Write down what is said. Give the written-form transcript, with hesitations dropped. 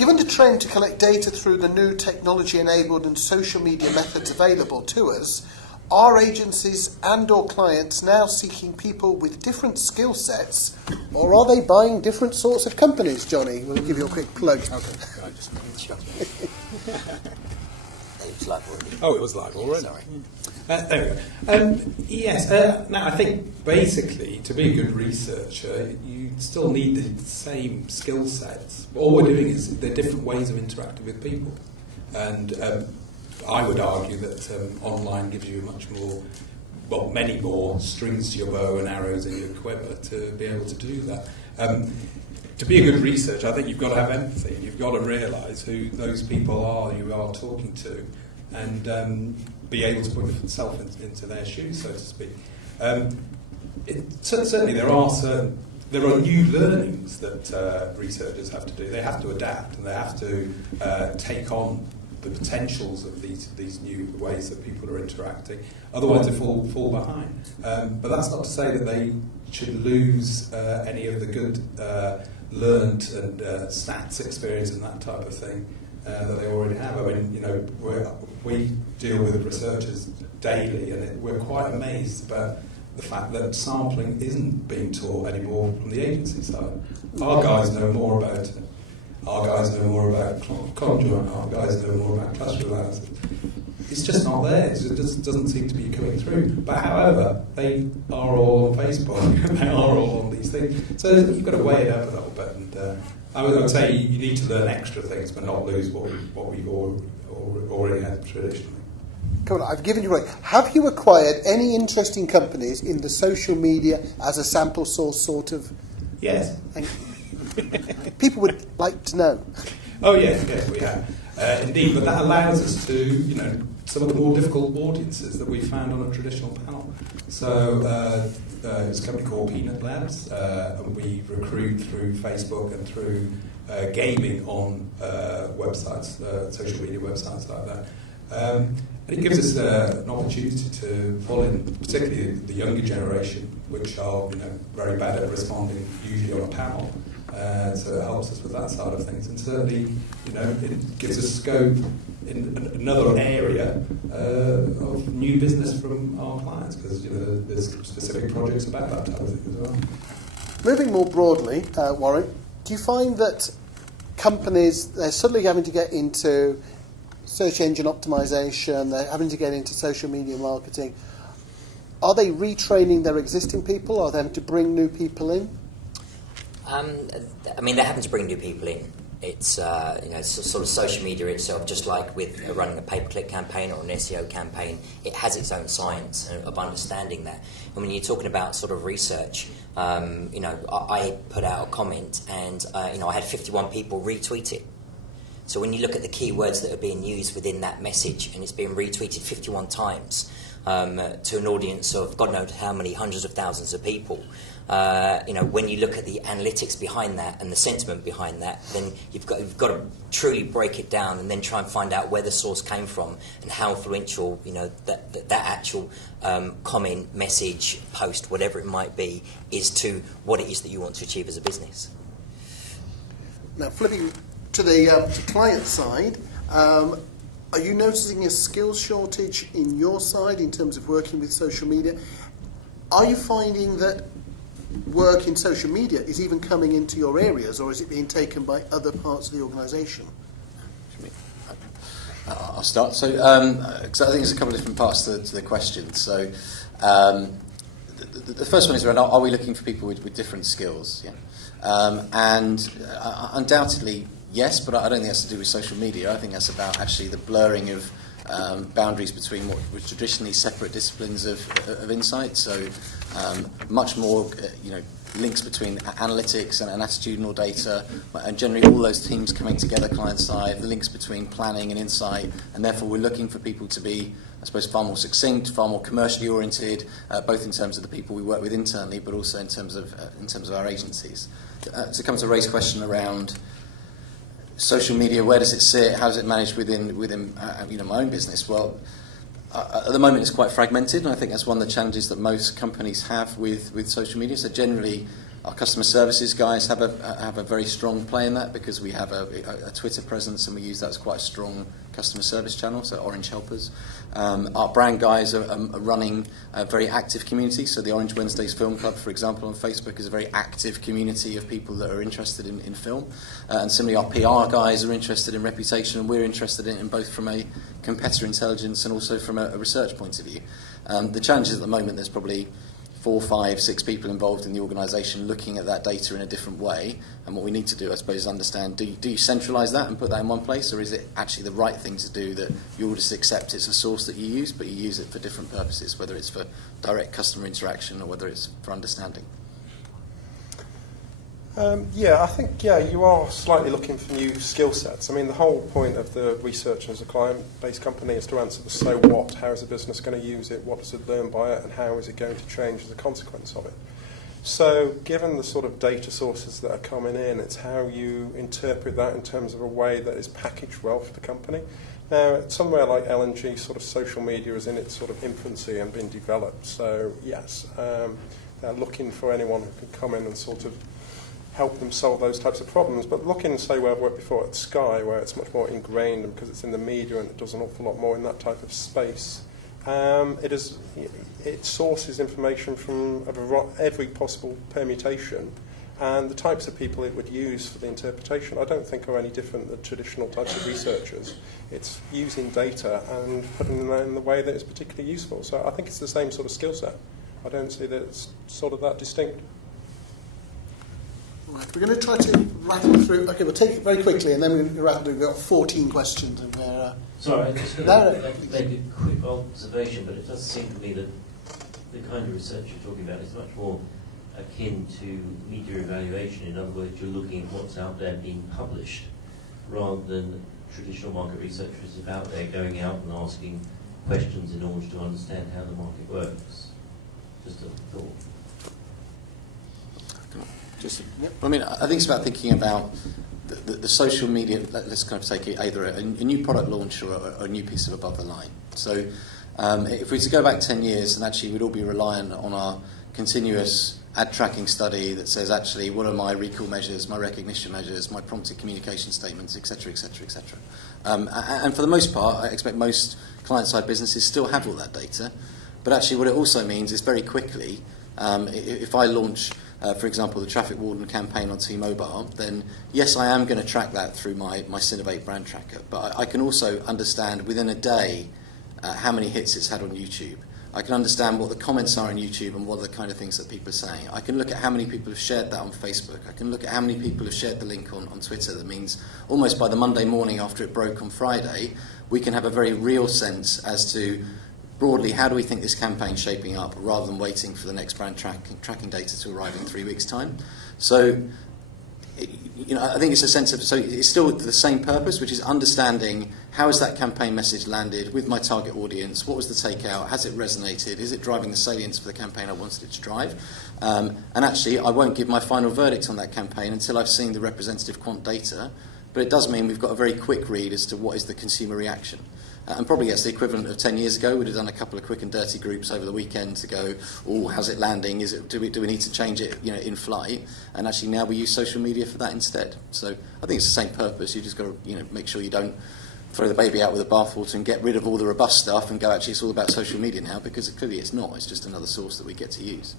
Given the trend to collect data through the new technology-enabled and social media methods available to us, are agencies and or clients now seeking people with different skill sets, or are they buying different sorts of companies, Johnny? We'll give you a quick plug. Okay. I just It was live already. Oh, it was live already. Sorry. There we go. Yes, now I think basically to be a good researcher, you still need the same skill sets. All we're doing is there are different ways of interacting with people. And I would argue that online gives you much more, well, many more strings to your bow and arrows in your quiver to be able to do that. To be a good researcher, I think you've got to have empathy. You've got to realise who those people are you are talking to, and be able to put yourself into their shoes, so to speak. Certainly, there are new learnings that researchers have to do. They have to adapt, and they have to take on the potentials of these new ways that people are interacting. Otherwise, they fall behind. But that's not to say that they should lose any of the good learned and stats experience and that type of thing that they already have. I mean, you know, we deal with researchers daily, and we're quite amazed about the fact that sampling isn't being taught anymore from the agency side. Our guys know more about conjoint, our guys know more about cluster analysis. It's just not there. It just doesn't seem to be coming through. But however, they are all on Facebook. They are all on these things. So you've got to weigh it up a little bit. And I would say you need to learn extra things, but not lose what we've already had traditionally. Come on, I've given you right. Have you acquired any interesting companies in the social media as a sample source sort of? Yes. People would like to know. Oh yes, we have indeed. But that allows us to, you know, some of the more difficult audiences that we found on a traditional panel. So it's a company called Peanut Labs, and we recruit through Facebook and through gaming on websites, social media websites like that. And it gives us an opportunity to pull in, particularly the younger generation, which are, you know, very bad at responding usually on a panel. So it helps us with that side of things, and certainly, you know, it gives us scope in another area of new business from our clients, because, you know, there's specific projects about that type of thing as well. Moving more broadly, Warren, do you find that companies, they're suddenly having to get into search engine optimization, they're having to get into social media marketing? Are they retraining their existing people? Are they having to bring new people in? I mean, they're having to bring new people in. It's you know, sort of social media itself, just like with running a pay-per-click campaign or an SEO campaign, it has its own science of understanding that. And when you're talking about sort of research, you know, I put out a comment, and you know, I had 51 people retweet it. So when you look at the keywords that are being used within that message, and it's being retweeted 51 times to an audience of God knows how many hundreds of thousands of people. You know, when you look at the analytics behind that and the sentiment behind that, then you've got to truly break it down and then try and find out where the source came from and how influential, you know, that actual comment, message, post, whatever it might be, is to what it is that you want to achieve as a business. Now, flipping to the client side, are you noticing a skills shortage in your side in terms of working with social media? Are you finding that work in social media is even coming into your areas, or is it being taken by other parts of the organisation? I'll start. So, because I think there's a couple of different parts to the question. So, the first one is around: are we looking for people with different skills? Yeah. And undoubtedly, yes, but I don't think that's to do with social media. I think that's about actually the blurring of boundaries between what were traditionally separate disciplines of insight. So much more, you know, links between analytics and attitudinal data, and generally all those teams coming together client side, the links between planning and insight, and therefore we're looking for people to be, I suppose, far more succinct, far more commercially oriented, both in terms of the people we work with internally, but also in terms of our agencies. So it comes to raise a question around social media. Where does it sit? How does it manage within you know, my own business? Well, at the moment it's quite fragmented, and I think that's one of the challenges that most companies have with social media. So generally, Our customer services guys have a very strong play in that because we have a Twitter presence and we use that as quite a strong customer service channel, so Orange Helpers. Our brand guys are running a very active community, so the Orange Wednesdays Film Club, for example, on Facebook is a very active community of people that are interested in film. And similarly, our PR guys are interested in reputation, and we're interested in both from a competitor intelligence and also from a research point of view. The challenge is at the moment there's probably 4, 5, 6 people involved in the organisation looking at that data in a different way, and what we need to do, I suppose, is understand, do you centralise that and put that in one place, or is it actually the right thing to do that you all just accept it's a source that you use, but you use it for different purposes, whether it's for direct customer interaction or whether it's for understanding? I think you are slightly looking for new skill sets. I mean, the whole point of the research as a client-based company is to answer the so what, how is the business going to use it, what does it learn by it, and how is it going to change as a consequence of it. So given the sort of data sources that are coming in, it's how you interpret that in terms of a way that is packaged well for the company. Now, somewhere like LNG, sort of social media is in its sort of infancy and being developed. So yes, they're looking for anyone who can come in and sort of help them solve those types of problems. But looking, say, where I've worked before at Sky, where it's much more ingrained and because it's in the media and it does an awful lot more in that type of space, it sources information from every possible permutation, and the types of people it would use for the interpretation I don't think are any different than traditional types of researchers. It's using data and putting them in the way that is particularly useful. So I think it's the same sort of skill set. I don't see that it's sort of that distinct. Right, we're going to try to rattle through. Okay, we'll take it very quickly, and then we're going to rattle through. We've got 14 questions, and we're... Sorry, I just No. make a quick observation, but it does seem to me that the kind of research you're talking about is much more akin to media evaluation. In other words, you're looking at what's out there being published, rather than traditional market researchers about there going out and asking questions in order to understand how the market works. Just a thought. I mean, I think it's about thinking about the social media. Let's kind of take it either a new product launch or a new piece of above the line. So if we were to go back 10 years, and actually we'd all be reliant on our continuous ad tracking study that says actually what are my recall measures, my recognition measures, my prompted communication statements, etc., etc., etc. And for the most part, I expect most client-side businesses still have all that data. But actually what it also means is very quickly, if I launch, for example, the Traffic Warden campaign on T-Mobile, then yes, I am going to track that through my Synovate brand tracker. But I can also understand within a day how many hits it's had on YouTube. I can understand what the comments are on YouTube and what are the kind of things that people are saying. I can look at how many people have shared that on Facebook. I can look at how many people have shared the link on Twitter. That means almost by the Monday morning after it broke on Friday, we can have a very real sense as to broadly, how do we think this campaign's shaping up, rather than waiting for the next brand tracking data to arrive in 3 weeks' time? So, I think it's a sense of, so it's still the same purpose, which is understanding how has that campaign message landed with my target audience, what was the takeout, has it resonated, is it driving the salience for the campaign I wanted it to drive? And actually, I won't give my final verdict on that campaign until I've seen the representative quant data, but it does mean we've got a very quick read as to what is the consumer reaction. And probably that's the equivalent of 10 years ago. We'd have done a couple of quick and dirty groups over the weekend to go, oh, how's it landing? Do we need to change it, in flight? And actually now we use social media for that instead. So I think it's the same purpose. You just got to, make sure you don't throw the baby out with the bathwater and get rid of all the robust stuff and go, actually, it's all about social media now, because clearly it's not. It's just another source that we get to use.